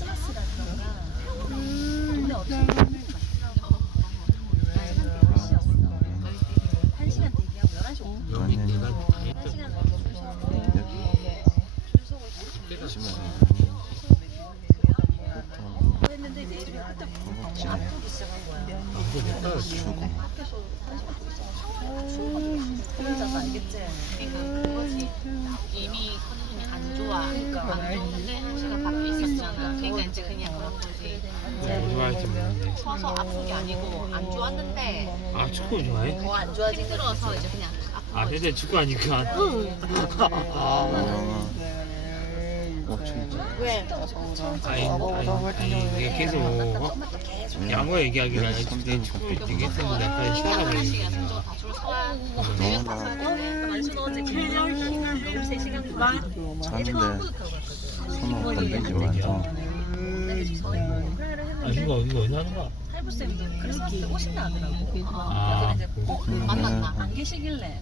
크리스마스라던가 동네 어르신 한 시간 대기하고 11시 오픈 여기 내가 다한 했던 시간 넘게 줄 서는데 줄 서고 했는데 이제 예전에 그때 앞으로 시작한 거야 이거 내딸 주고 앞에서 혼자서 알겠지? 그거지. 이미 컨디션이 안 좋아. 그러니까 안 좋은데 한 시간 밖에 있었잖아. 그러니까 이제 그냥 그런 거지. 뭐 좋아할지 모르는데 서서 아픈 게 아니고 안 좋았는데 아 축구 좋아해? 더 안 좋아진 거 힘들어서 이제 그냥 아픈 아. 근데 축구 하니까 영아 오천 왜? 아니 아니 아니 이게 계속 어? 양호 얘기하기는 아니 근데 축구 얘기했었는데 약간 시다가 보니 하나씩이야. 성적 다줄 서야 너무나 만수 어제 개념 너무 3시간 반 자는데 손으로 건들지만 좀 아 이거 이거 어디 하는 거야? 할부쌤도 크리스마스 때 오신다 하더라고 아 그래서 이제 꼭 만났나? 안 계시길래